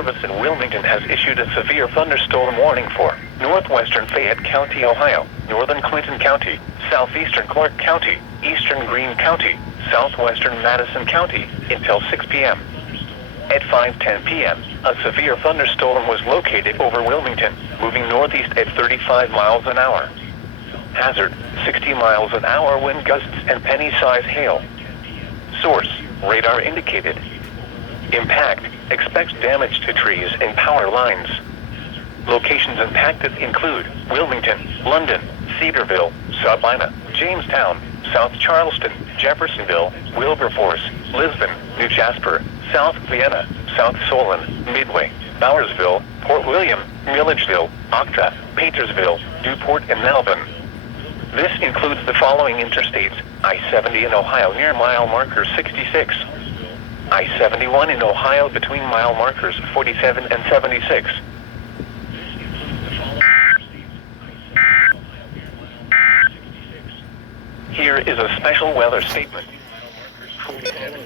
Service in Wilmington has issued a severe thunderstorm warning for northwestern Fayette County, Ohio, northern Clinton County, southeastern Clark County, eastern Greene County, southwestern Madison County until 6 p.m. At 5:10 p.m., a severe thunderstorm was located over Wilmington, moving northeast at 35 miles an hour. Hazard, 60 miles an hour wind gusts and penny-size hail. Source, radar indicated. Impact, expects damage to trees and power lines. Locations impacted include Wilmington, London, Cedarville, Sabina, Jamestown, South Charleston, Jeffersonville, Wilberforce, Lisbon, New Jasper, South Vienna, South Solon, Midway, Bowersville, Port William, Milledgeville, Octa, Paintersville, Newport, and Melvin. This includes the following interstates: I-70 in Ohio near mile marker 66. I-71 in Ohio between mile markers 47 and 76. Here is a special weather statement. 47